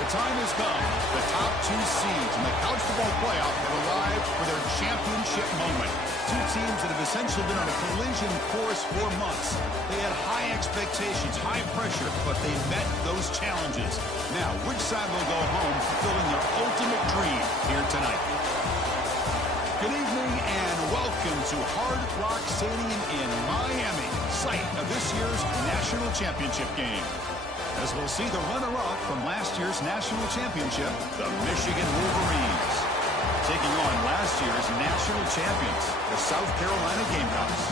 The time has come. The top two seeds in the college football playoff have arrived for their championship moment. Two teams that have essentially been on a collision course for months. They had high expectations, high pressure, but they met those challenges. Now, which side will go home fulfilling their ultimate dream here tonight? Good evening and welcome to Hard Rock Stadium in Miami, site of this year's national championship game. As we'll see the runner-up from last year's national championship, the Michigan Wolverines, taking on last year's national champions, the South Carolina Gamecocks.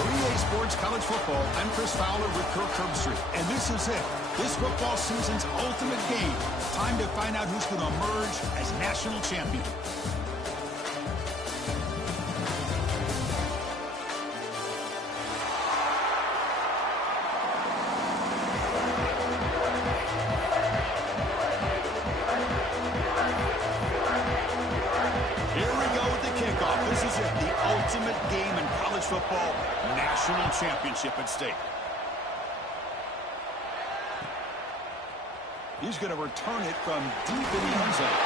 For EA Sports College Football, I'm Chris Fowler with Kirk Herbstreit, and this is it. This football season's ultimate game. Time to find out who's going to emerge as national champion. Football national championship at stake. He's going to return it from deep in the end zone.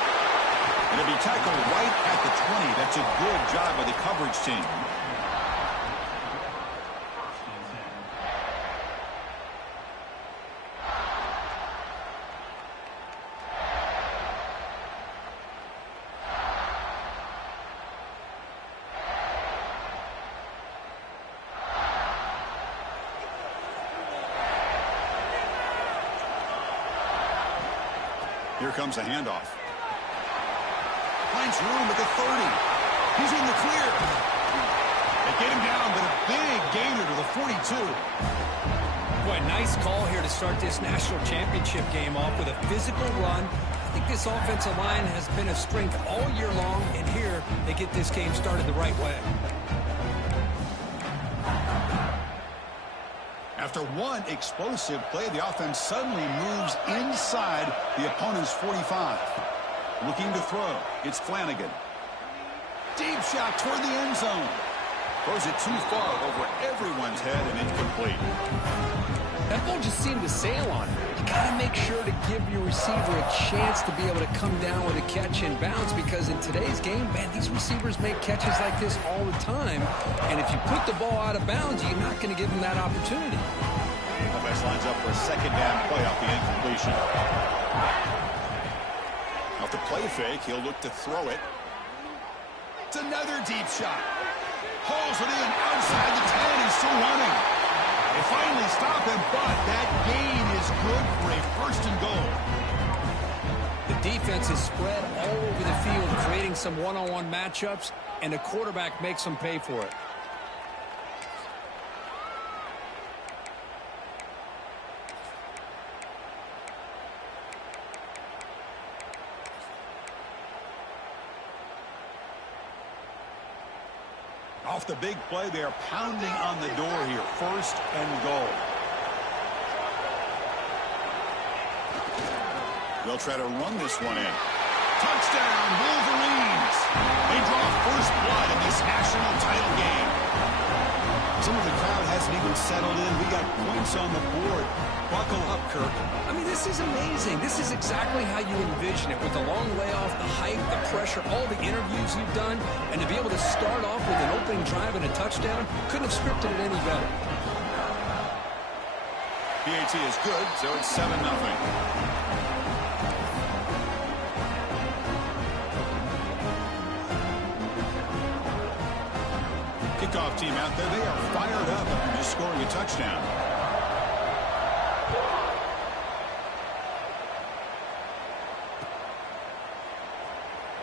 It'll be tackled right at the 20. That's a good job by the coverage team. Here comes a handoff. Finds room at the 30. He's in the clear. They get him down, but a big gainer to the 42. Boy, nice call here to start this national championship game off with a physical run. I think this offensive line has been a strength all year long, and here they get this game started the right way. After one explosive play, the offense suddenly moves inside the opponent's 45. Looking to throw. It's Flanagan. Deep shot toward the end zone. Throws it too far over everyone's head and incomplete. That ball just seemed to sail on him. You got to make sure to give your receiver a chance to be able to come down with a catch and bounce, because in today's game, man, these receivers make catches like this all the time. And if you put the ball out of bounds, you're not going to give them that opportunity. Offense lines up for a second down play off the incompletion. Off the play fake, he'll look to throw it. It's another deep shot. Hauls it in outside the 10. He's still running. They finally stop him, but that gain is good for a first and goal. The defense is spread all over the field, creating some one-on-one matchups, and the quarterback makes them pay for it. Off the big play, they are pounding on the door here. First and goal. They'll try to run this one in. Touchdown, Wolverines. They draw first blood in this national title game. Some of the crowd hasn't even settled in. We got points on the board. Buckle up, Kirk. I mean, this is amazing. This is exactly how you envision it, with the long layoff, the hype, the pressure, all the interviews you've done, and to be able to start off with an opening drive and a touchdown, couldn't have scripted it any better. PAT is good, so it's 7-0. Kickoff team out there, they are fired up after just scoring a touchdown.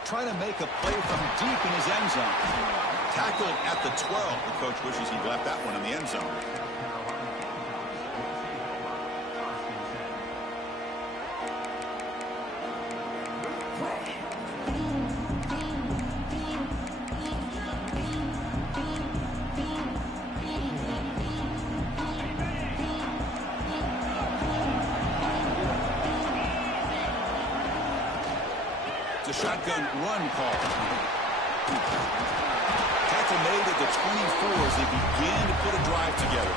Trying to make a play from deep in his end zone. Tackled at the 12. The coach wishes he'd left that one in the end zone. It's a shotgun run call. Tackle made at the 24 as they began to put a drive together.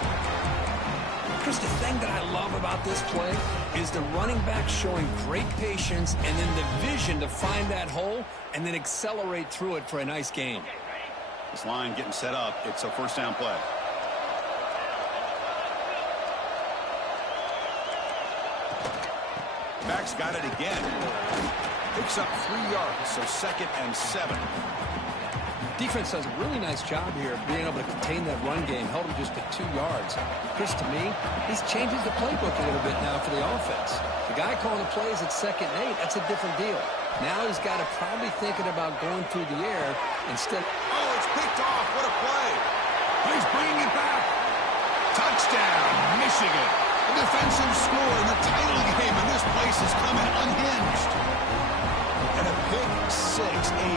Chris, the thing that I love about this play is the running back showing great patience and then the vision to find that hole and then accelerate through it for a nice gain. This line getting set up. It's a first down play. Back's got it again. Picks up 3 yards, so 2nd and 7. Defense does a really nice job here of being able to contain that run game. Held him just to 2 yards. Chris, to me, this changes the playbook a little bit now for the offense. The guy calling the plays at 2nd and 8, that's a different deal. Now he's got to probably thinking about going through the air instead. Oh, it's picked off. What a play. He's bringing it back. Touchdown, Michigan. A defensive score in the title game, and this place is coming unhinged. And a pick six, a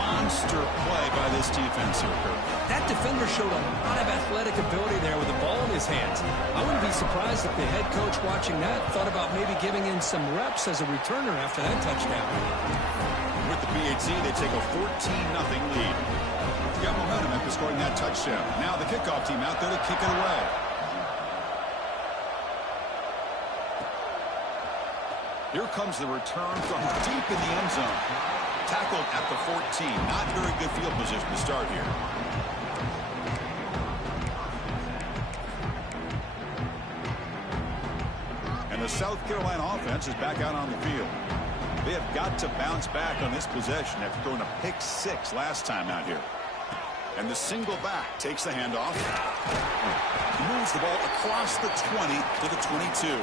monster play by this defense here, Kirk. That defender showed a lot of athletic ability there with the ball in his hands. I wouldn't be surprised if the head coach watching that thought about maybe giving in some reps as a returner after that touchdown. With the PAT, they take a 14-0 lead. Got momentum after scoring that touchdown. Now the kickoff team out there to kick it away. Here comes the return from deep in the end zone. Tackled at the 14. Not very good field position to start here. And the South Carolina offense is back out on the field. They have got to bounce back on this possession after throwing a pick six last time out here. And the single back takes the handoff. Moves the ball across the 20 to the 22.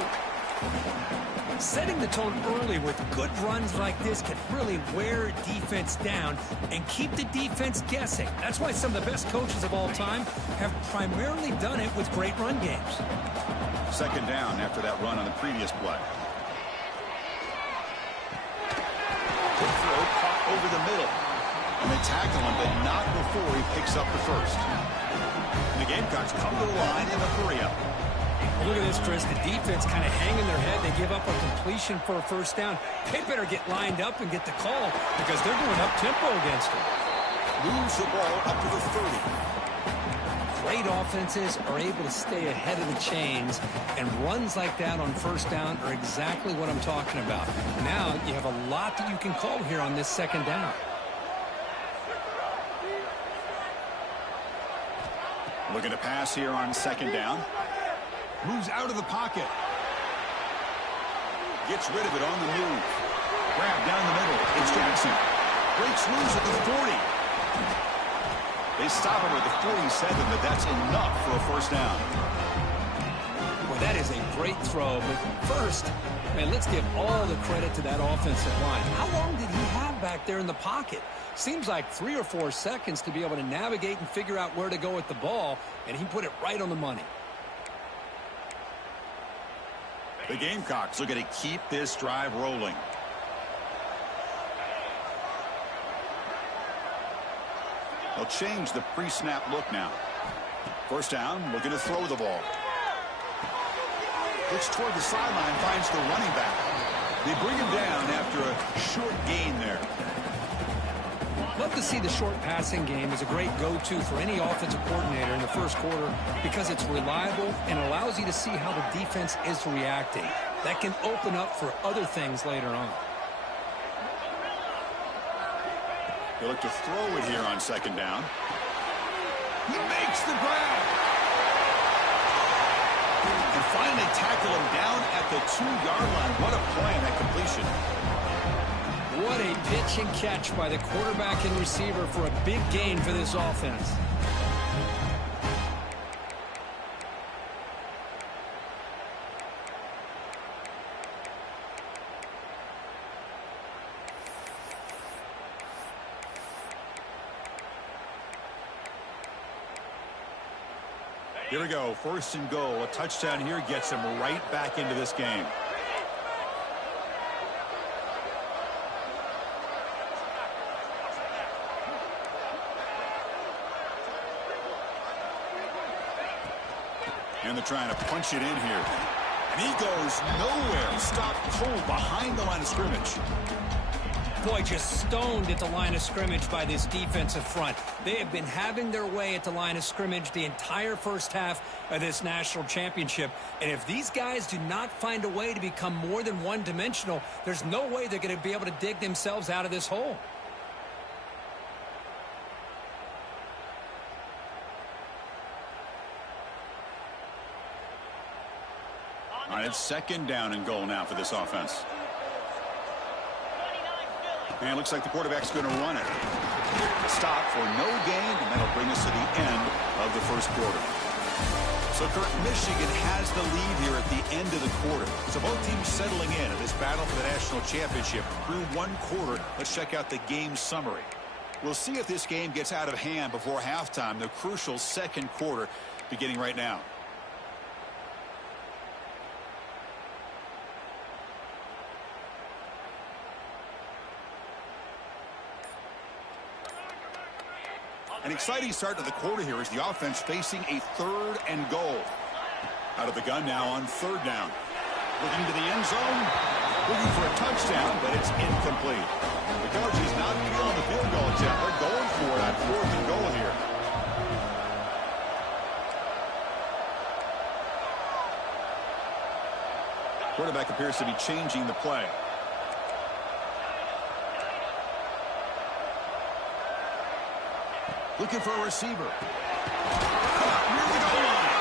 Setting the tone early with good runs like this can really wear defense down and keep the defense guessing. That's why some of the best coaches of all time have primarily done it with great run games. Second down after that run on the previous play. Good throw caught over the middle. And they tackle him, but not before he picks up the first. And the Gamecocks come to the line in a hurry-up. Look at this, Chris. The defense kind of hanging their head. They give up a completion for a first down. They better get lined up and get the call because they're going up-tempo against them. Moves the ball up to the 30. Great offenses are able to stay ahead of the chains, and runs like that on first down are exactly what I'm talking about. Now you have a lot that you can call here on this second down. Looking to pass here on second down. Moves out of the pocket. Gets rid of it on the move. Grab down the middle. It's Jackson. Breaks loose at the 40. They stop him at the 47, but that's enough for a first down. Well, that is a great throw. But first, man, let's give all the credit to that offensive line. How long did he have back there in the pocket? Seems like 3 or 4 seconds to be able to navigate and figure out where to go with the ball, and he put it right on the money. The Gamecocks looking to keep this drive rolling. They'll change the pre-snap look now. First down, looking to throw the ball. Looks toward the sideline, finds the running back. They bring him down after a short gain there. Love to see the short passing game as a great go-to for any offensive coordinator in the first quarter because it's reliable and allows you to see how the defense is reacting. That can open up for other things later on. They look to throw it here on second down. He makes the grab. And finally tackle him down at the 2-yard line. What a play on that completion. What a pitch and catch by the quarterback and receiver for a big gain for this offense. Here we go, first and goal. A touchdown here gets him right back into this game. And they're trying to punch it in here. And he goes nowhere. Stopped cold behind the line of scrimmage. Boy, just stoned at the line of scrimmage by this defensive front. They have been having their way at the line of scrimmage the entire first half of this national championship. And if these guys do not find a way to become more than one-dimensional, there's no way they're going to be able to dig themselves out of this hole. All right, it's second down and goal now for this offense. And it looks like the quarterback's going to run it. Stop for no gain, and that'll bring us to the end of the first quarter. So, Kurt, Michigan has the lead here at the end of the quarter. So both teams settling in this battle for the national championship through one quarter. Let's check out the game summary. We'll see if this game gets out of hand before halftime, the crucial second quarter beginning right now. An exciting start to the quarter here as the offense facing a third and goal. Out of the gun now on third down. Looking to the end zone. Looking for a touchdown, but it's incomplete. The coach is not feeling the field goal attempt. They're going for it on fourth and goal here. Quarterback appears to be changing the play. Looking for a receiver. Near the goal line.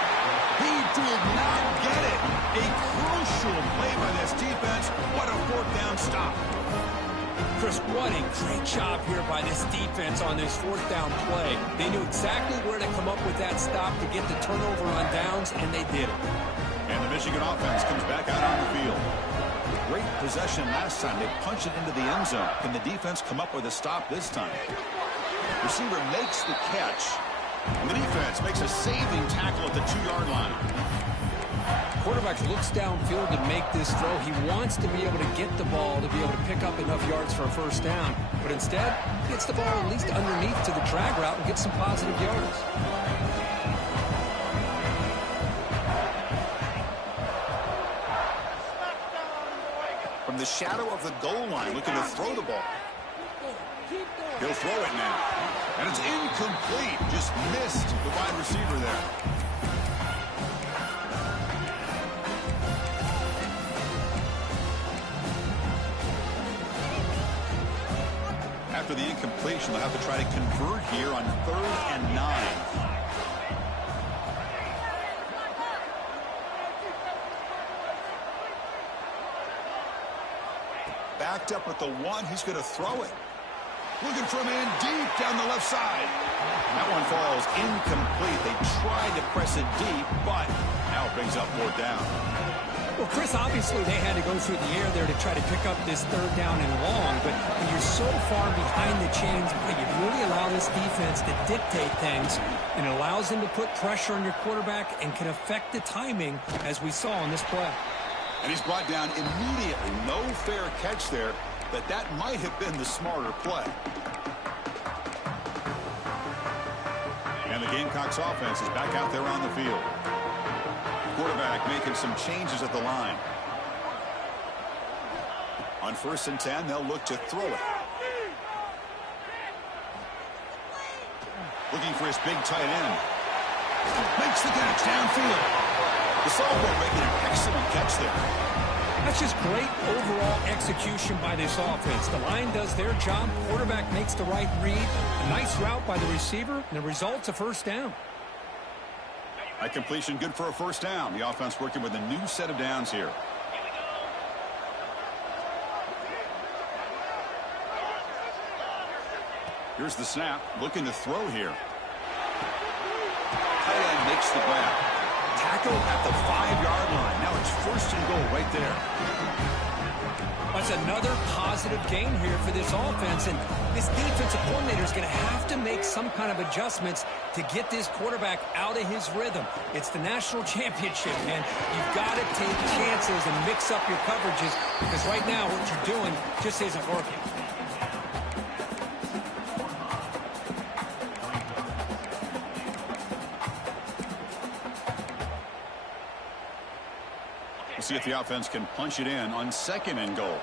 He did not get it. A crucial play by this defense. What a fourth down stop. Chris, what a great job here by this defense on this fourth down play. They knew exactly where to come up with that stop to get the turnover on downs, and they did it. And the Michigan offense comes back out on the field. Great possession last time. They punched it into the end zone. Can the defense come up with a stop this time? Receiver makes the catch. And the defense makes a saving tackle at the 2-yard line. Quarterback looks downfield to make this throw. He wants to be able to get the ball to be able to pick up enough yards for a first down. But instead, he gets the ball at least underneath to the drag route and gets some positive yards. From the shadow of the goal line, looking to throw the ball. He'll throw it now. And it's incomplete. Just missed the wide receiver there. After the incompletion, they'll have to try to convert here on 3rd and 9. Backed up with the 1. He's going to throw it. Looking for a man deep down the left side. That one falls incomplete. They tried to press it deep, but now it brings up 4th down. Well, Chris, obviously they had to go through the air there to try to pick up this 3rd down and long, but when you're so far behind the chains, you really allow this defense to dictate things, and it allows them to put pressure on your quarterback and can affect the timing, as we saw on this play. And he's brought down immediately. No fair catch there, but that might have been the smarter play. And the Gamecocks offense is back out there on the field. Quarterback making some changes at the line. On 1st and 10, they'll look to throw it. Looking for his big tight end. Makes the catch downfield. The sophomore making an excellent catch there. That's just great overall execution by this offense. The line does their job. Quarterback makes the right read. A nice route by the receiver, and the result's a first down. That completion good for a first down. The offense working with a new set of downs here. Here's the snap. Looking to throw here. Tight end makes the grab. Tackle at the 5-yard line. Now it's 1st and goal right there. That's another positive game here for this offense, and this defensive coordinator is going to have to make some kind of adjustments to get this quarterback out of his rhythm. It's the national championship, man. You've got to take chances and mix up your coverages, because right now what you're doing just isn't working. We'll see if the offense can punch it in on 2nd and goal.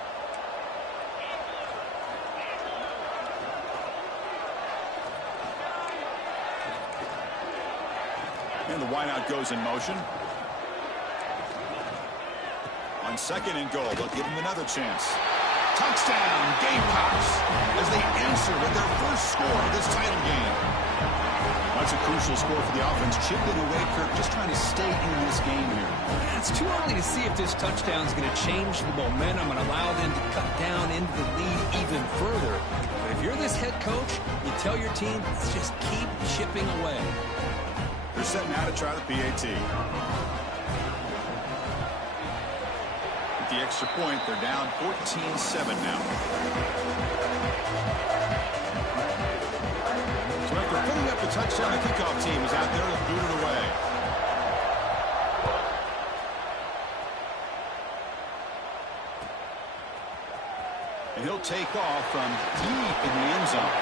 And the wideout goes in motion. On 2nd and goal, they'll give him another chance. Touchdown, Gamecocks, as they answer with their first score of this title game. That's a crucial score for the offense. Chipping away, Kirk, just trying to stay in this game here. It's too early to see if this touchdown is going to change the momentum and allow them to cut down into the lead even further. But if you're this head coach, you tell your team, just keep chipping away. They're setting out to try the PAT. With the extra point, they're down 14-7 now. So after putting up the touchdown, the kickoff team is out there to boot it away. And he'll take off from deep in the end zone.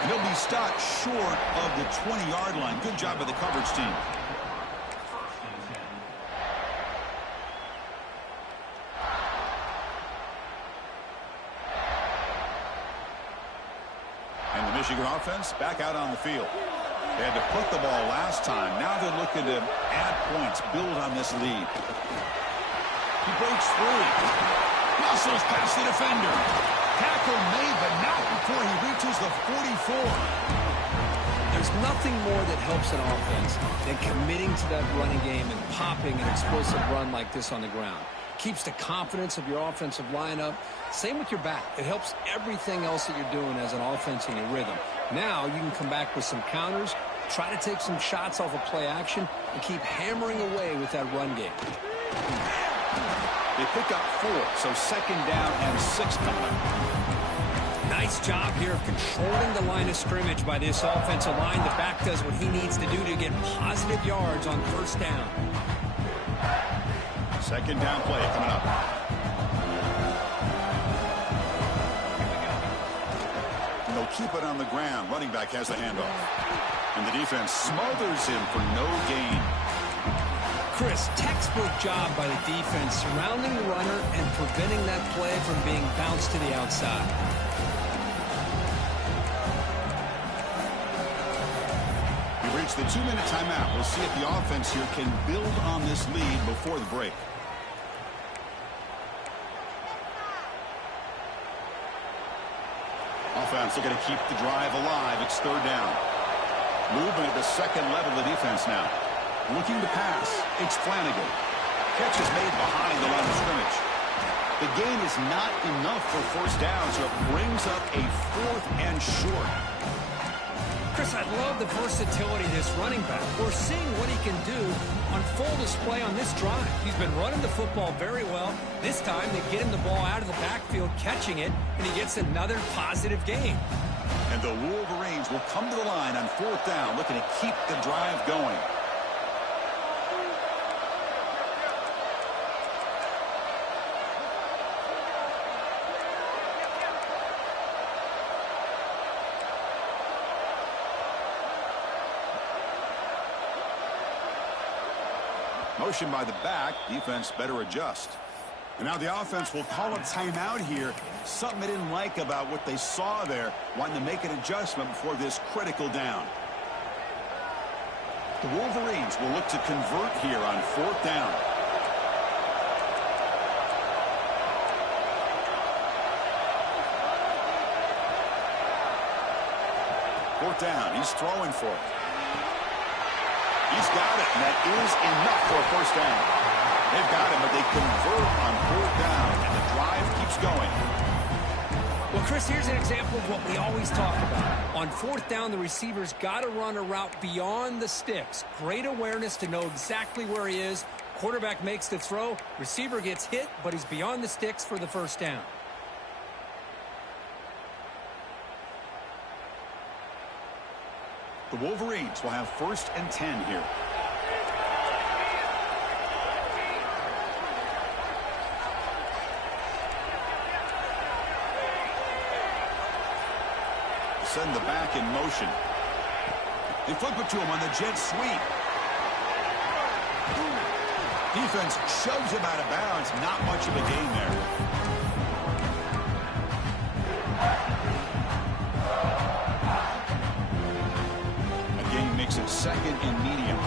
And he'll be stopped short of the 20-yard line. Good job by the coverage team. And the Michigan offense back out on the field. They had to put the ball last time. Now they're looking to add points, build on this lead. He breaks free. Muscles past the defender. Tackle made, but not before he reaches the 44. There's nothing more that helps an offense than committing to that running game and popping an explosive run like this on the ground. Keeps the confidence of your offensive lineup. Same with your back. It helps everything else that you're doing as an offense in your rhythm. Now you can come back with some counters, try to take some shots off of play action, and keep hammering away with that run game. They pick up 4, so 2nd down and 6 coming up. Nice job here of controlling the line of scrimmage by this offensive line. The back does what he needs to do to get positive yards on 1st down. Second down play coming up. And they'll keep it on the ground. Running back has the handoff. And the defense smothers him for no gain. Chris, textbook job by the defense surrounding the runner and preventing that play from being bounced to the outside. We reach the 2-minute timeout. We'll see if the offense here can build on this lead before the break. Offense looking to keep the drive alive. It's third down. Movement at the second level of the defense now. Looking to pass. It's Flanagan. Catch is made behind the line of scrimmage. The gain is not enough for first down, so it brings up a 4th and short. Chris, I love the versatility of this running back. We're seeing what he can do on full display on this drive. He's been running the football very well. This time they get him the ball out of the backfield, catching it, and he gets another positive gain. And the Wolverines will come to the line on 4th down, looking to keep the drive going. Motion by the back. Defense better adjust. And now the offense will call a timeout here. Something they didn't like about what they saw there. Wanting to make an adjustment before this critical down. The Wolverines will look to convert here on 4th down. Fourth down. He's throwing for it. He's got it, and that is enough for a first down. They've got him, but they convert on 4th down, and the drive keeps going. Well, Chris, here's an example of what we always talk about. On 4th down, the receiver's got to run a route beyond the sticks. Great awareness to know exactly where he is. Quarterback makes the throw. Receiver gets hit, but he's beyond the sticks for the first down. The Wolverines will have 1st and 10 here. Send the back in motion. They flip it to him on the jet sweep. Defense shoves him out of bounds. Not much of a gain there. Makes it 2nd and medium.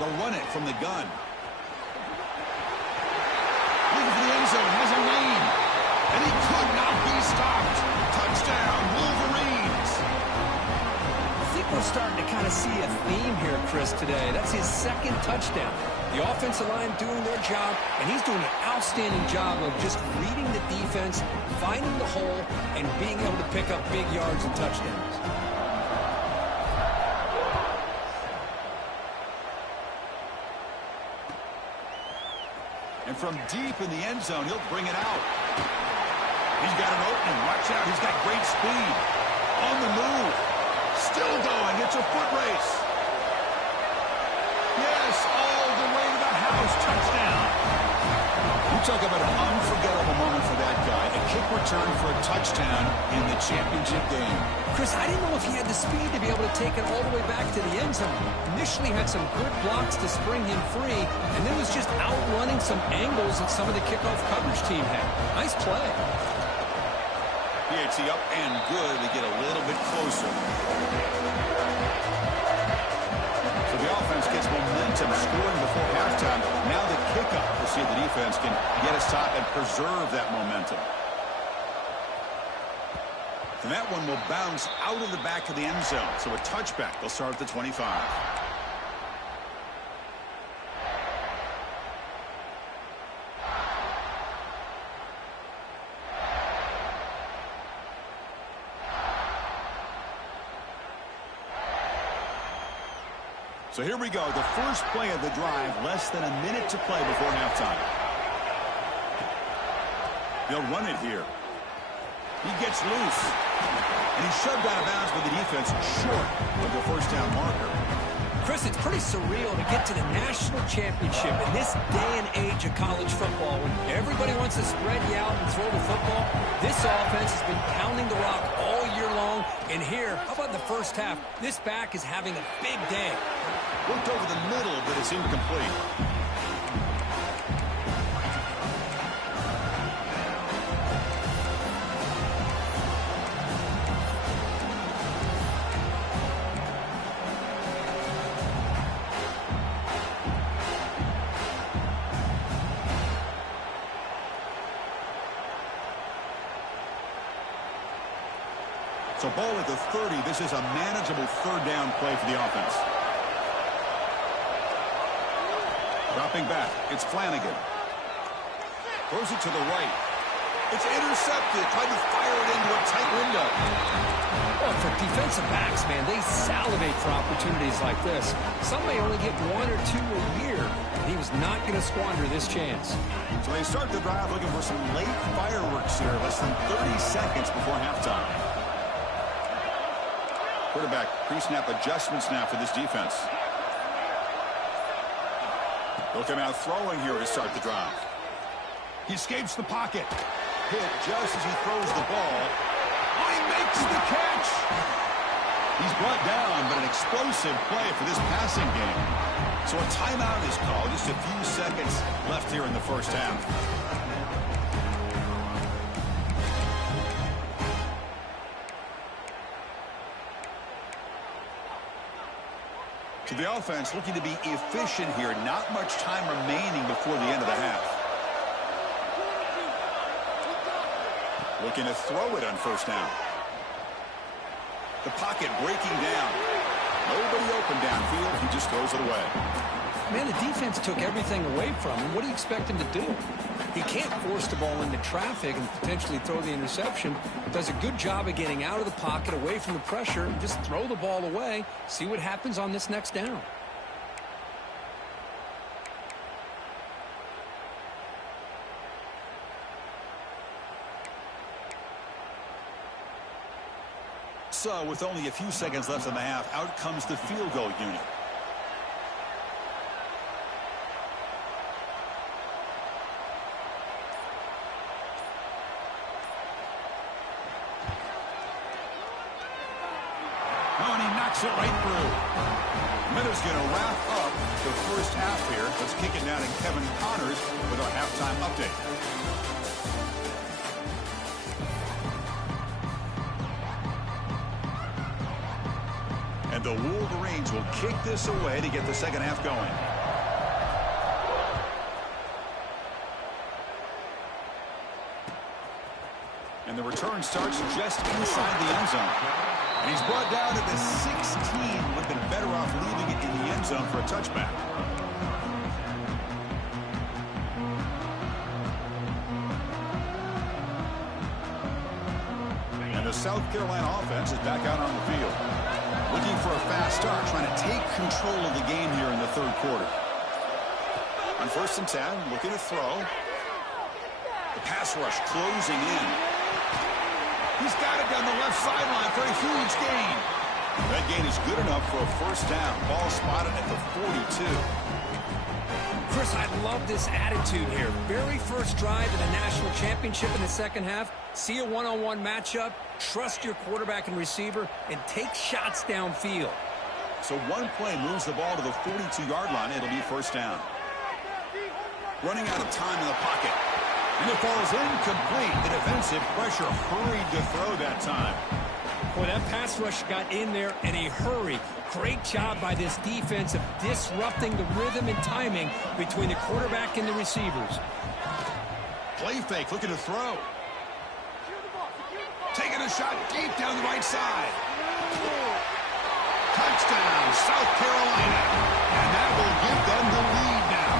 They'll run it from the gun. Looking for the end zone. Has a lane. And he could not be stopped. Touchdown, Wolverines. I think we're starting to kind of see a theme here, Chris, today. That's his 2nd touchdown. The offensive line doing their job, and he's doing an outstanding job of just reading the defense, finding the hole, and being able to pick up big yards and touchdowns. And from deep in the end zone, he'll bring it out. He's got an opening. Watch out. He's got great speed. On the move. Still going. It's a foot race. Yes, all the way to the house. Touchdown. You talk about an unforgettable moment for that guy. A kick return for a touchdown in the championship game. Chris, I didn't know if he had the speed to be able to take it all the way back to the end zone. Initially had some good blocks to spring him free, and then was just outrunning some angles that some of the kickoff coverage team had. Nice play. PHC up and good to get a little bit closer. So the offense gets momentum, scoring before halftime. Now the kickoff. We'll see if the defense can get a stop and preserve that momentum. And that one will bounce out of the back of the end zone. So a touchback. They'll start at the 25. So here we go, the first play of the drive, less than a minute to play before halftime. They'll run it here. He gets loose. And he's shoved out of bounds by the defense short of the first down marker. Chris, it's pretty surreal to get to the national championship in this day and age of college football when everybody wants to spread you out and throw the football. This offense has been pounding the rock all year long. And here, how about in the first half? This back is having a big day. Looked over the middle, but it's incomplete. So ball at the 30. This is a manageable third down play for the offense. Dropping back. It's Flanagan. Throws it to the right. It's intercepted. Trying to fire it into a tight window. Well, for defensive backs, man, they salivate for opportunities like this. Some may only get 1 or 2 a year. And he was not going to squander this chance. So they start the drive looking for some late fireworks here. Less than 30 seconds before halftime. Quarterback pre-snap adjustments now for this defense. They'll come out throwing here to start the drive. He escapes the pocket. Hit just as he throws the ball. Oh, he makes the catch. He's brought down, but an explosive play for this passing game. So a timeout is called. Just a few seconds left here in the first half. So the offense looking to be efficient here. Not much time remaining before the end of the half. Looking to throw it on first down. The pocket breaking down. Nobody open downfield. He just throws it away. Man, the defense took everything away from him. What do you expect him to do? He can't force the ball into traffic and potentially throw the interception. Does a good job of getting out of the pocket, away from the pressure, and just throw the ball away. See what happens on this next down. So, with only a few seconds left in the half, out comes the field goal unit. Oh, and he knocks it right through. Minutes going to wrap up the first half here. Let's kick it down to Kevin Connors with our halftime update. And the Wolverines will kick this away to get the second half going. And the return starts just inside the end zone. And he's brought down at the 16. Would have been better off leaving it in the end zone for a touchback. And the South Carolina offense is back out on the field. Looking for a fast start, trying to take control of the game here in the third quarter. On 1st and 10, looking to throw. The pass rush closing in. He's got it down the left sideline for a huge gain. That gain is good enough for a first down. Ball spotted at the 42. Chris, I love this attitude here. Very first drive of the national championship in the second half. See a one-on-one matchup, trust your quarterback and receiver, and take shots downfield. So one play moves the ball to the 42-yard line. It'll be first down. Running out of time in the pocket. And it falls incomplete. The defensive pressure hurried to throw that time. Boy, that pass rush got in there in a hurry. Great job by this defense of disrupting the rhythm and timing between the quarterback and the receivers. Play fake, looking to throw. Taking a shot deep down the right side. Touchdown, South Carolina. And that will give them the lead now.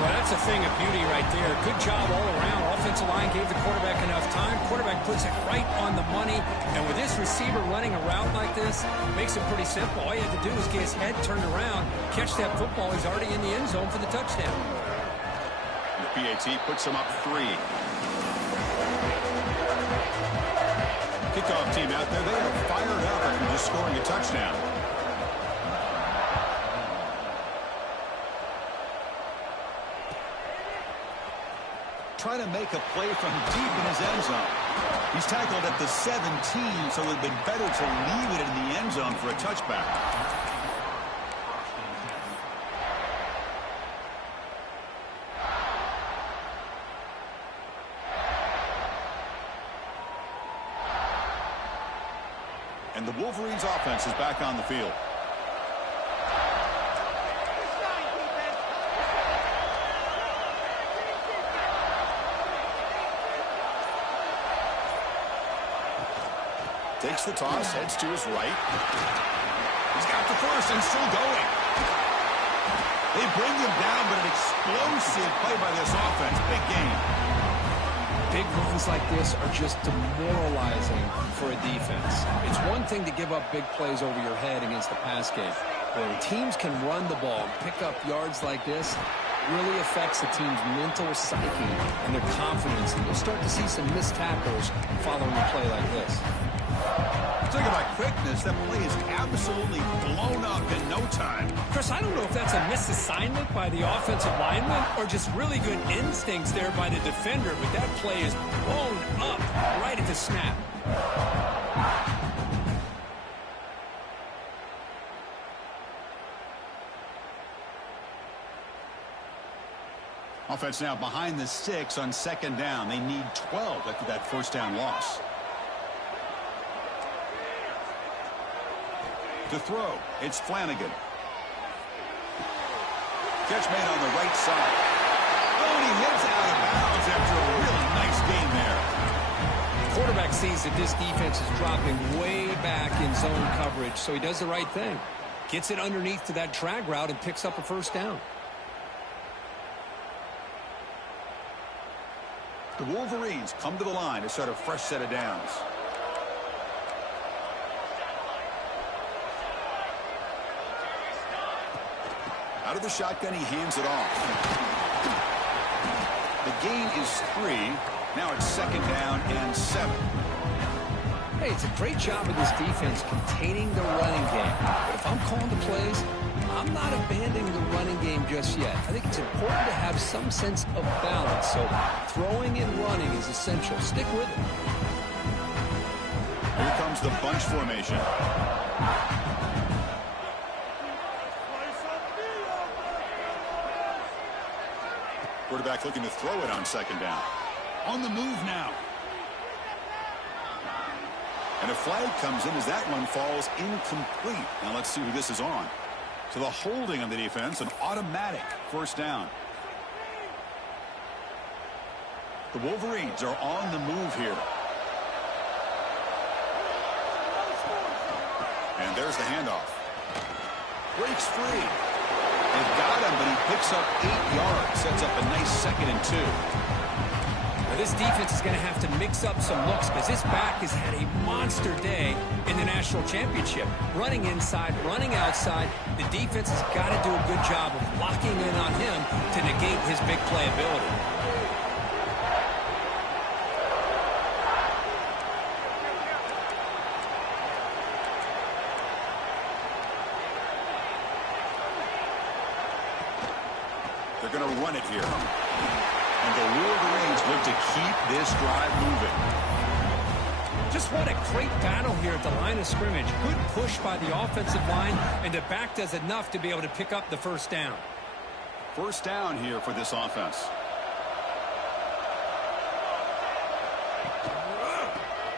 Well, that's a thing of beauty right there. Good job all around. Offensive line gave the quarterback enough time. Quarterback puts it right on the money. And with this receiver running a route like this, makes it pretty simple. All you have to do is get his head turned around, catch that football. He's already in the end zone for the touchdown. The PAT puts him up 3. Kickoff team out there, they are fired up after just scoring a touchdown. trying to make a play from deep in his end zone. He's tackled at the 17, so it would have been better to leave it in the end zone for a touchback. And the Wolverines offense is back on the field. Takes the toss, heads to his right. He's got the first and still going. They bring him down, but an explosive play by this offense. Big game. Big runs like this are just demoralizing for a defense. It's one thing to give up big plays over your head against the pass game. But when teams can run the ball and pick up yards like this, it really affects the team's mental psyche and their confidence. And you'll start to see some missed tackles following a play like this. Talking about quickness, that play is absolutely blown up in no time. Chris, I don't know if that's a misassignment by the offensive lineman or just really good instincts there by the defender, but that play is blown up right at the snap. Offense now behind the 6 on second down. They need 12 after that first down loss. To throw, it's Flanagan. Catch made on the right side. Oh, and he hits out of bounds after a really nice game there. Quarterback sees that this defense is dropping way back in zone coverage, so he does the right thing. Gets it underneath to that drag route and picks up a first down. The Wolverines come to the line to start a fresh set of downs. Out of the shotgun, he hands it off. The gain is 3. Now it's second down and 7. Hey, it's a great job of this defense containing the running game. But if I'm calling the plays, I'm not abandoning the running game just yet. I think it's important to have some sense of balance. So throwing and running is essential. Stick with it. Here comes the bunch formation. Quarterback looking to throw it on second down. On the move now. And a flag comes in as that one falls incomplete. Now let's see who this is on. So the holding on the defense, an automatic first down. The Wolverines are on the move here. And there's the handoff. Breaks free. They've got him, but he picks up 8 yards. Sets up a nice 2nd and 2. Now, this defense is going to have to mix up some looks because this back has had a monster day in the national championship. Running inside, running outside. The defense has got to do a good job of locking in on him to negate his big play ability. They're going to run it here. And the Wolverines look to keep this drive moving. Just what a great battle here at the line of scrimmage. Good push by the offensive line, and the back does enough to be able to pick up the first down. First down here for this offense.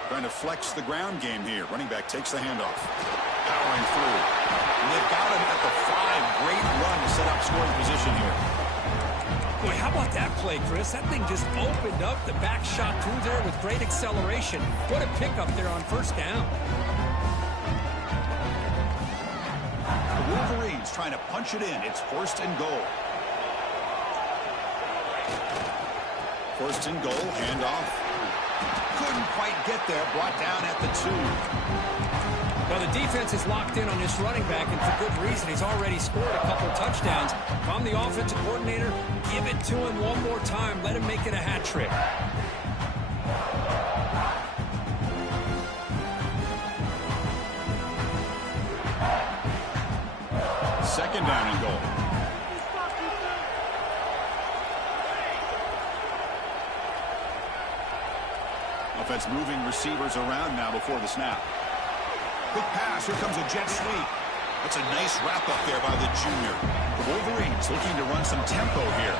Trying to flex the ground game here. Running back takes the handoff. Powering through. And they've got him at the 5. Great run to set up scoring position here. Boy, how about that play, Chris? That thing just opened up. The back shot through there with great acceleration. What a pickup there on first down. The Wolverines trying to punch it in. It's first and goal. First and goal, handoff. Couldn't quite get there. Brought down at the 2. Well, the defense is locked in on this running back, and for good reason. He's already scored a couple touchdowns. If I'm the offensive coordinator, give it to him one more time. Let him make it a hat trick. Second down and goal. Offense moving receivers around now before the snap. Quick pass. Here comes a jet sweep. That's a nice wrap-up there by the junior. The Wolverines looking to run some tempo here.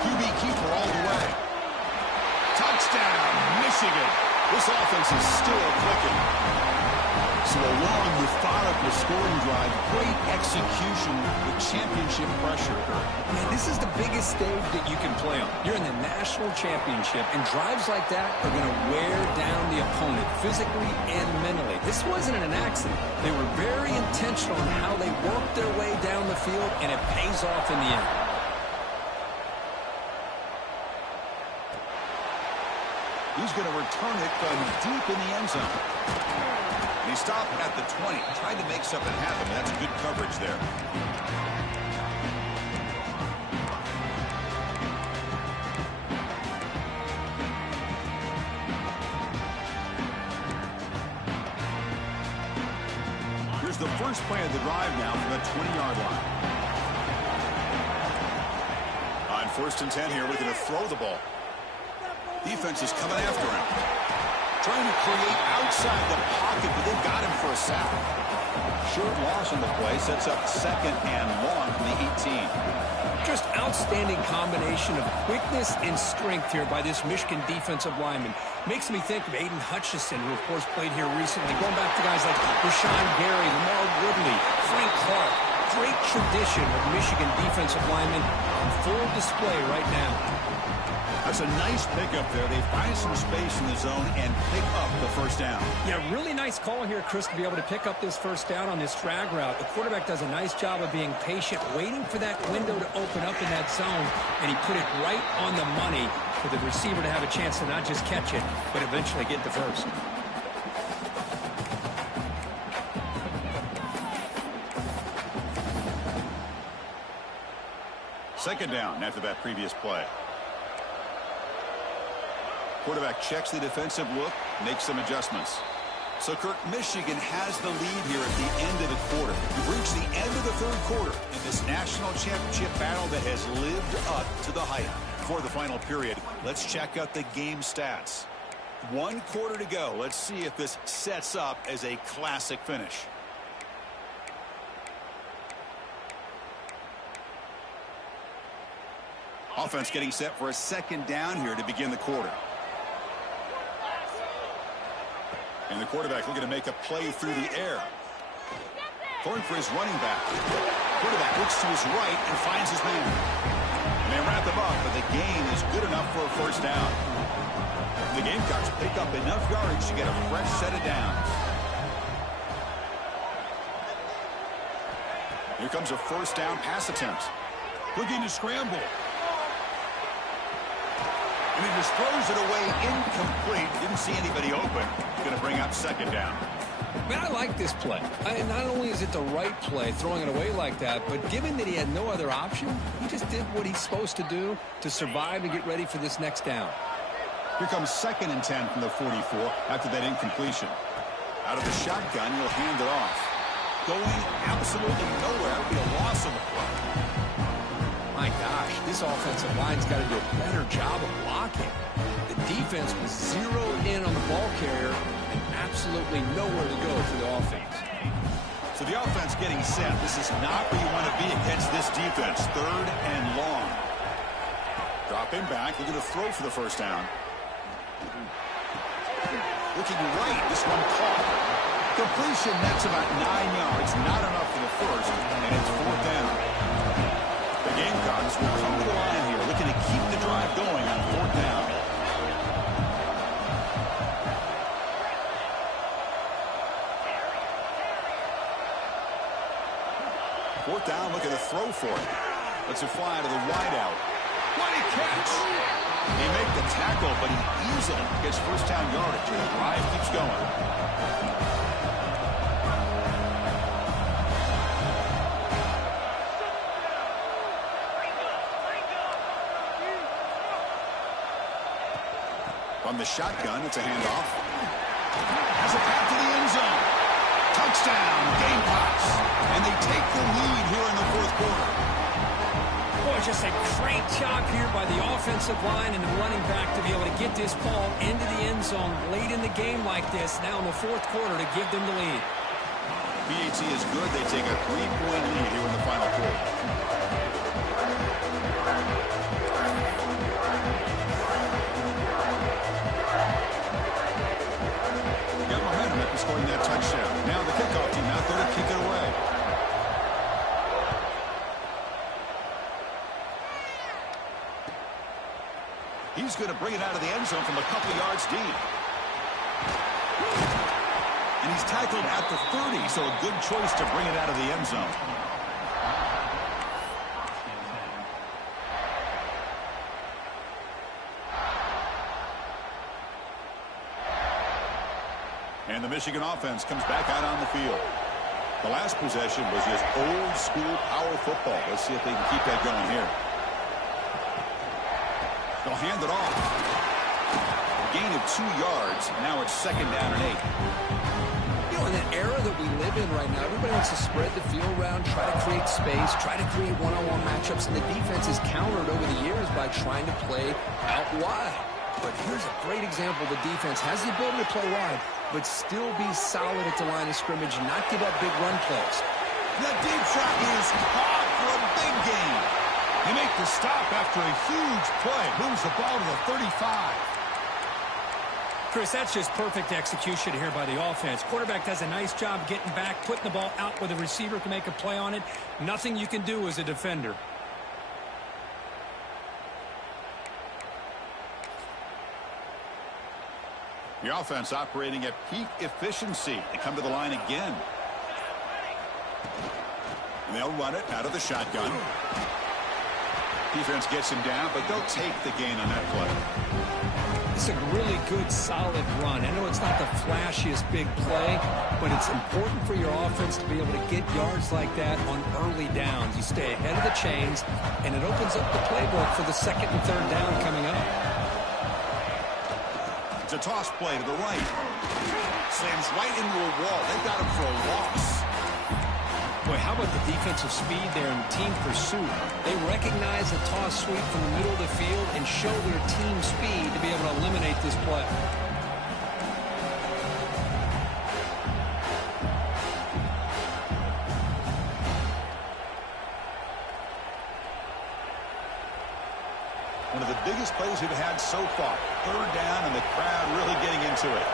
QB keeper all the way. Touchdown, Michigan. This offense is still clicking. So a long, methodical scoring drive. Great execution with championship pressure. Man, this is the biggest stage that you can play on. You're in the national championship, and drives like that are going to wear down the opponent physically and mentally. This wasn't an accident. They were very intentional in how they worked their way down the field, and it pays off in the end. He's going to return it from deep in the end zone. And he stopped at the 20, tried to make something happen. That's good coverage there. Here's the first play of the drive now from the 20-yard line. On 1st and 10 here, we're going to throw the ball. Defense is coming after him. Trying to create outside the pocket, but they've got him for a sack. Short loss on the play sets up 2nd and long from the 18. Just outstanding combination of quickness and strength here by this Michigan defensive lineman. Makes me think of Aiden Hutchinson, who, of course, played here recently. Going back to guys like Rashawn Gary, Lamar Woodley, Frank Clark. Great tradition of Michigan defensive linemen on full display right now. That's a nice pickup there. They find some space in the zone and pick up the first down. Yeah, really nice call here, Chris, to be able to pick up this first down on this drag route. The quarterback does a nice job of being patient, waiting for that window to open up in that zone, and he put it right on the money for the receiver to have a chance to not just catch it, but eventually get the first. Second down after that previous play. Quarterback checks the defensive look, makes some adjustments. So, Kirk, Michigan has the lead here at the end of the quarter. We've reached the end of the 3rd quarter in this national championship battle that has lived up to the hype. For the final period, let's check out the game stats. 1 quarter to go. Let's see if this sets up as a classic finish. Offense getting set for a 2nd down here to begin the quarter. And the quarterback looking to make a play through the air. Going for his running back. Quarterback looks to his right and finds his man. And they wrap him up, but the gain is good enough for a first down. The Gamecocks pick up enough yardage to get a fresh set of downs. Here comes a first down pass attempt. Looking to scramble. And he just throws it away incomplete. Didn't see anybody open. Going to bring up 2nd down. Man, I like this play. Not only is it the right play, throwing it away like that, but given that he had no other option, he just did what he's supposed to do to survive and get ready for this next down. Here comes 2nd and 10 from the 44 after that incompletion. Out of the shotgun, he'll hand it off. Going absolutely nowhere. It'll be a loss on the play. My gosh, this offensive line's got to do a better job of blocking. The defense was zeroed in on the ball carrier and absolutely nowhere to go for the offense. So the offense getting set. This is not where you want to be against this defense. 3rd and long. Drop him back. Looking to throw for the first down. Looking right. This one caught. Completion, that's about 9 yards. Not enough for the first, and it's 4th down. The Gamecocks will come to the line here, looking to keep the drive going on 4th down. Fourth down, looking to throw for it. Lets it fly to the wideout. What a catch! They make the tackle, but he easily gets first down yardage, and the drive keeps going. From the shotgun, it's a handoff. Has a path to the end zone. Touchdown, Gamecocks. And they take the lead here in the 4th quarter. Boy, just a great job here by the offensive line and the running back to be able to get this ball into the end zone late in the game like this, now in the fourth quarter, to give them the lead. PAT is good. They take a 3-point lead here in the final quarter. Got momentum after scoring that touchdown. Now the kickoff team out there to kick it away. He's going to bring it out of the end zone from a couple yards deep. And he's tackled at the 30, so a good choice to bring it out of the end zone. And the Michigan offense comes back out on the field. The last possession was just old school power football. Let's see if they can keep that going here. They'll hand it off. A gain of 2 yards. Now it's 2nd down and 8. You know, in the era that we live in right now, everybody wants to spread the field around, try to create space, try to create one-on-one matchups, and the defense is countered over the years by trying to play out wide. But here's a great example. The defense has the ability to play wide, but still be solid at the line of scrimmage, not give up big run plays. The deep shot is caught for a big gain. They make the stop after a huge play. Moves the ball to the 35. Chris, that's just perfect execution here by the offense. Quarterback does a nice job getting back, putting the ball out where the receiver can make a play on it. Nothing you can do as a defender. The offense operating at peak efficiency. They come to the line again. And they'll run it out of the shotgun. Defense gets him down, but they'll take the gain on that play. It's a really good, solid run. I know it's not the flashiest big play, but it's important for your offense to be able to get yards like that on early downs. You stay ahead of the chains, and it opens up the playbook for the 2nd and 3rd down coming up. It's a toss play to the right. Slams right into a wall. They've got him for a loss. Boy, how about the defensive speed there in team pursuit? They recognize a toss sweep from the middle of the field and show their team speed to be able to eliminate this play. One of the biggest plays we've had so far. 3rd down and the crowd really getting into it.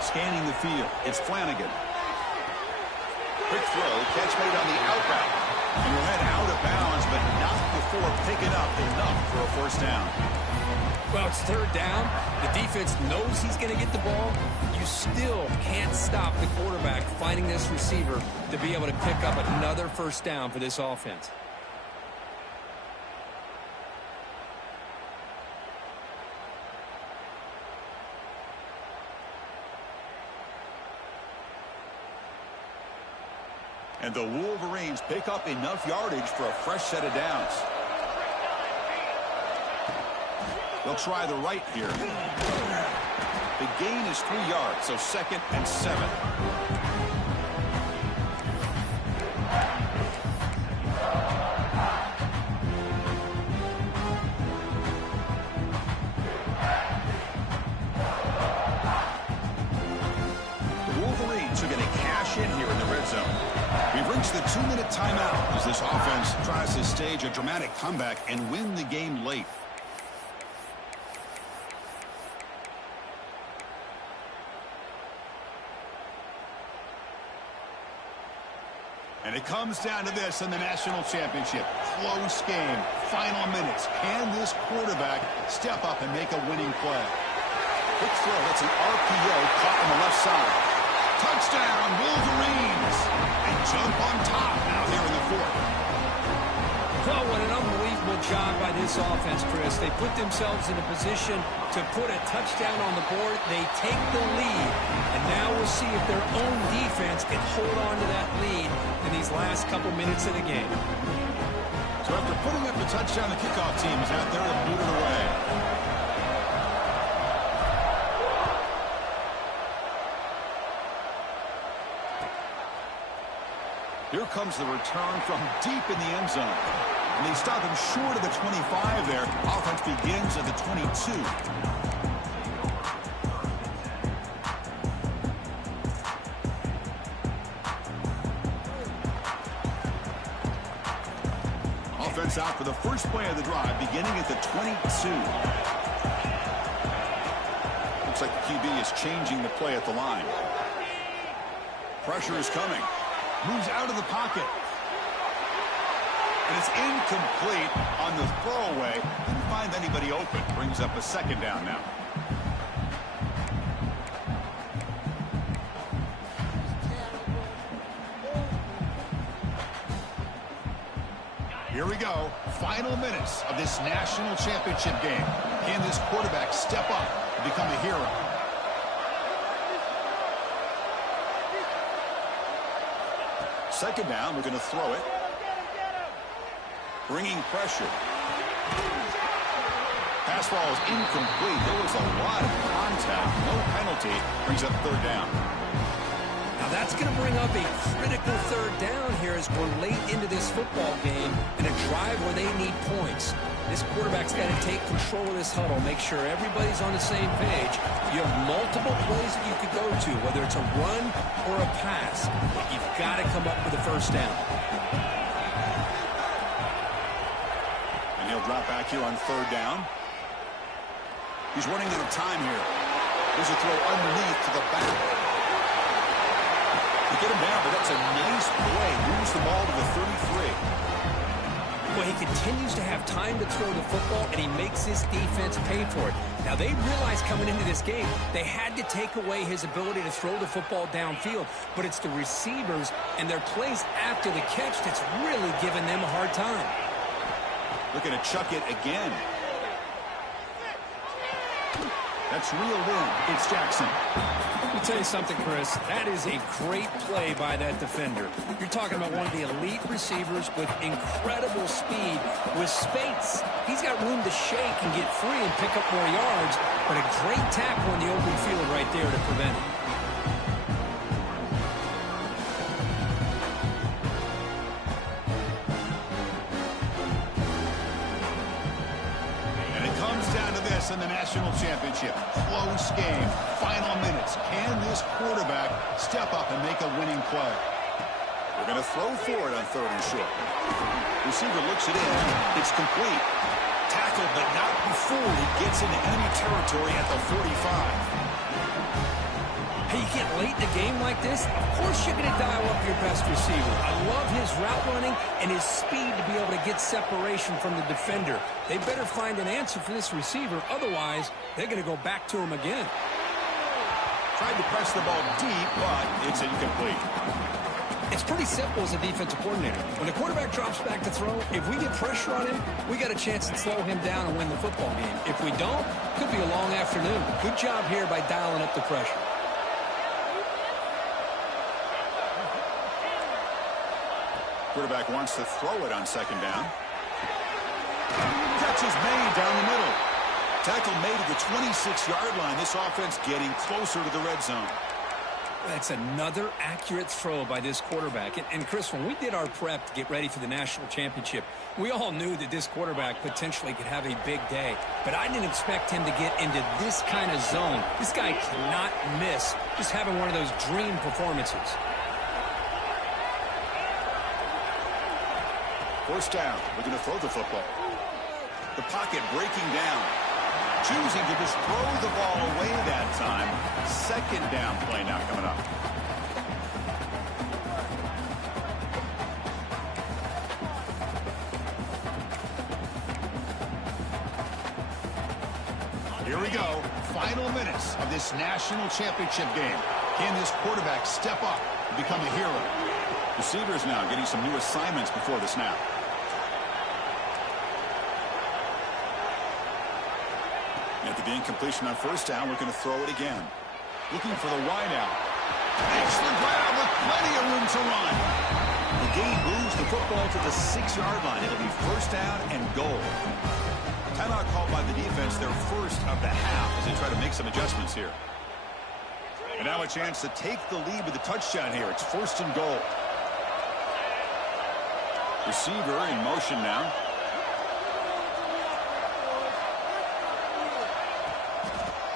Scanning the field. It's Flanagan. Quick throw. Catch made on the out route. And we'll head out of bounds, but not before picking up enough for a 1st down. Well, it's 3rd down. The defense knows he's going to get the ball. You still can't stop the quarterback finding this receiver to be able to pick up another 1st down for this offense. And the Wolverines pick up enough yardage for a fresh set of downs. They'll try the right here. The gain is 3 yards, so 2nd and 7. The Wolverines are going to cash in here in the red zone. We've reached the 2-minute timeout as this offense tries to stage a dramatic comeback and win the game late. And it comes down to this in the national championship. Close game. Final minutes. Can this quarterback step up and make a winning play? Quick throw. That's an RPO caught on the left side. Touchdown, Wolverines. And jump on top now here in the 4th. Well, what an unbelievable job by this offense, Chris. They put themselves in a position to put a touchdown on the board. They take the lead. And now we'll see if their own defense can hold on to that lead in these last couple minutes of the game. So after putting up the touchdown, the kickoff team is out there to boot it away. Here comes the return from deep in the end zone. And they stop him short of the 25 there. Offense begins at the 22. Offense out for the first play of the drive, beginning at the 22. Looks like the QB is changing the play at the line. Pressure is coming. Moves out of the pocket. And it's incomplete on the throwaway. Didn't find anybody open. Brings up a second down now. Here we go. Final minutes of this national championship game. Can this quarterback step up and become a hero? Second down, we're going to throw it. Bringing pressure. Pass ball is incomplete. There was a lot of contact. No penalty. Brings up third down. Now that's going to bring up a critical third down here as we're late into this football game in a drive where they need points. This quarterback's got to take control of this huddle, make sure everybody's on the same page. You have multiple plays that you could go to, whether it's a run or a pass, but you've got to come up with a first down. And he'll drop back here on third down. He's running out of time here. There's a throw underneath to the back. They get him down, but that's a nice play. Moves the ball to the 33. Well, he continues to have time to throw the football, and he makes his defense pay for it. Now, they realized coming into this game, they had to take away his ability to throw the football downfield, but it's the receivers and their plays after the catch that's really giving them a hard time. Looking to chuck it again. That's reeled in. It's Jackson. Let me tell you something, Chris. That is a great play by that defender. You're talking about one of the elite receivers with incredible speed, with space. He's got room to shake and get free and pick up more yards, but a great tackle in the open field right there to prevent it. In the national championship. Close game. Final minutes. Can this quarterback step up and make a winning play? We're going to throw for it on third and short. Receiver looks it in. It's complete. Tackled, but not before he gets into enemy territory at the 45. Hey, you get late in a game like this, of course you're going to dial up your best receiver. I love his route running and his speed to be able to get separation from the defender. They better find an answer for this receiver. Otherwise, they're going to go back to him again. Tried to press the ball deep, but it's incomplete. It's pretty simple as a defensive coordinator. When the quarterback drops back to throw, if we get pressure on him, we got a chance to slow him down and win the football game. If we don't, could be a long afternoon. Good job here by dialing up the pressure. Quarterback wants to throw it on second down. Catch is made down the middle. Tackle made at the 26-yard line. This offense getting closer to the red zone. That's another accurate throw by this quarterback. And Chris, when we did our prep to get ready for the national championship, we all knew that this quarterback potentially could have a big day. But I didn't expect him to get into this kind of zone. This guy cannot miss just having one of those dream performances. First down. We're going to throw the football. The pocket breaking down. Choosing to just throw the ball away that time. Second down play now coming up. Here we go. Final minutes of this national championship game. Can this quarterback step up and become a hero? Receivers now getting some new assignments before the snap. After the incompletion on first down, we're going to throw it again. Looking for the wide out. Makes the grab with plenty of room to run. The game moves the football to the 6-yard line. It'll be first down and goal. Timeout called by the defense, their first of the half, as they try to make some adjustments here. And now a chance to take the lead with a touchdown here. It's first and goal. Receiver in motion now.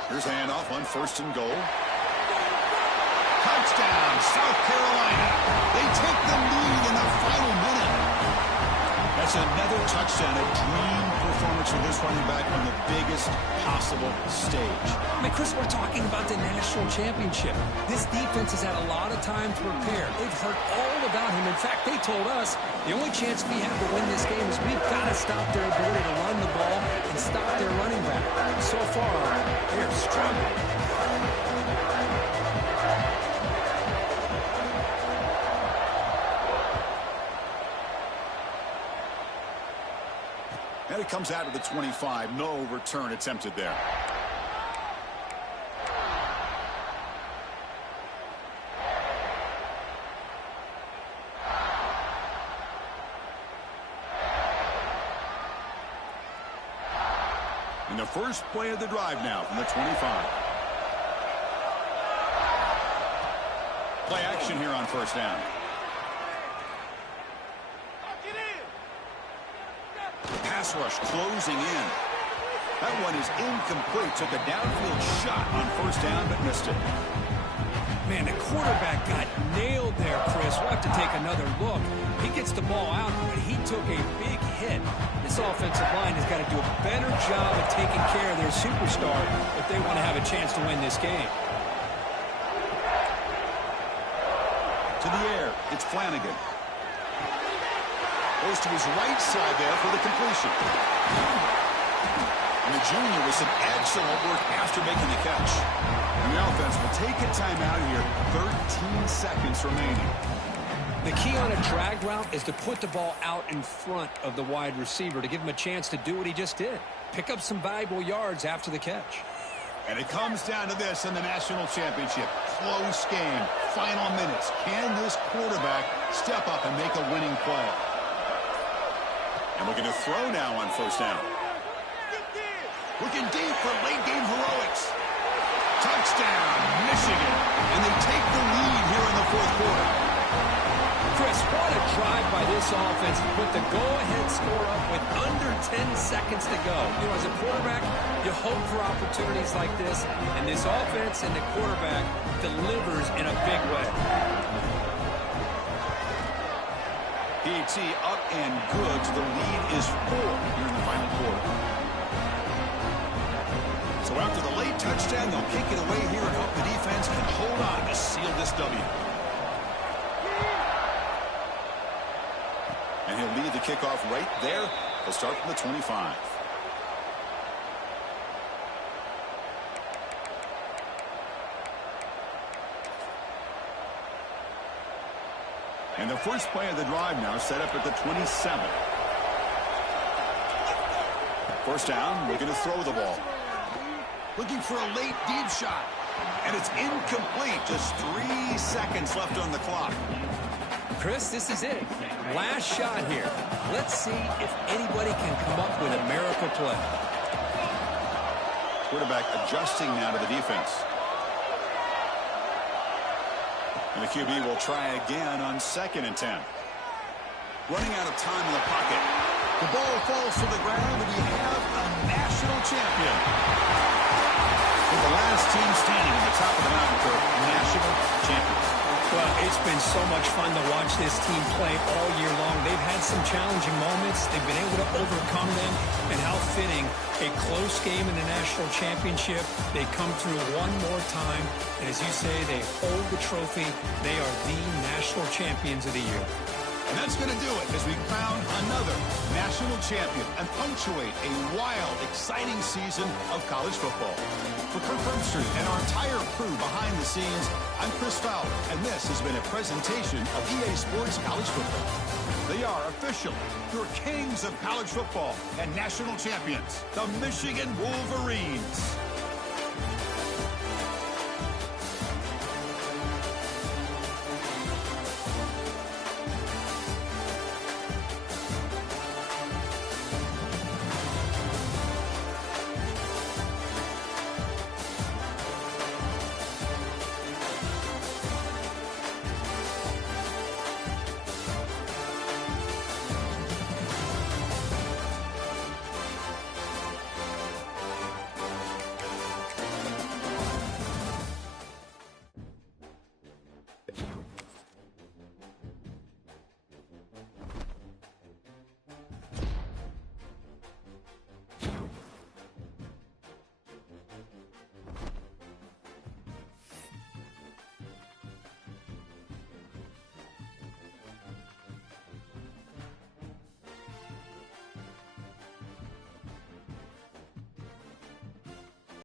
Here's a handoff on 1st and goal. Touchdown, South Carolina. They take the lead in the final minute. That's another touchdown, a dream performance for this running back on the biggest possible stage. I mean, Chris, we're talking about the national championship. This defense has had a lot of time to prepare. They've heard all about him. In fact, they told us the only chance we have to win this game is we've got to stop their ability to run the ball and stop their running back. So far, they're struggling. And it comes out of the 25. No return attempted there. In the first play of the drive now from the 25. Play action here on 1st down. Pass rush closing in. That one is incomplete. Took a downfield shot on 1st down, but missed it. Man, the quarterback got nailed there, Chris. We'll have to take another look. He gets the ball out, but he took a big hit. This offensive line has got to do a better job of taking care of their superstar if they want to have a chance to win this game. To the air, it's Flanagan. Goes to his right side there for the completion. And the junior with some excellent work after making the catch. And the offense will take a timeout here. 13 seconds remaining. The key on a drag route is to put the ball out in front of the wide receiver to give him a chance to do what he just did. Pick up some valuable yards after the catch. And it comes down to this in the national championship. Close game. Final minutes. Can this quarterback step up and make a winning play? And we're going to throw now on 1st down. Looking deep for late game heroics. Touchdown, Michigan. And they take the lead here in the 4th quarter. Chris, what a drive by this offense to put the go-ahead score up with under 10 seconds to go. You know, as a quarterback, you hope for opportunities like this, and this offense and the quarterback delivers in a big way. PAT up and good. The lead is 4 here in the final quarter. So after the late touchdown, they'll kick it away here and hope the defense can hold on to seal this W. And he'll lead the kickoff right there. He'll start from the 25. And the first play of the drive now set up at the 27. 1st down, looking to throw the ball. Looking for a late deep shot. And it's incomplete. Just 3 seconds left on the clock. Chris, this is it. Last shot here. Let's see if anybody can come up with a miracle play. Quarterback adjusting now to the defense. And the QB will try again on 2nd and 10. Running out of time in the pocket. The ball falls to the ground, and we have a national champion. With the last team standing at the top of the mountain for national champions. Well, it's been so much fun to watch this team play all year long. They've had some challenging moments. They've been able to overcome them. And how fitting, a close game in the national championship. They come through one more time. And as you say, they hold the trophy. They are the national champions of the year. And that's going to do it as we crown another national champion and punctuate a wild, exciting season of college football. For Kirk Herbstreit and our entire crew behind the scenes, I'm Chris Fowler, and this has been a presentation of EA Sports College Football. They are official, your kings of college football and national champions, the Michigan Wolverines.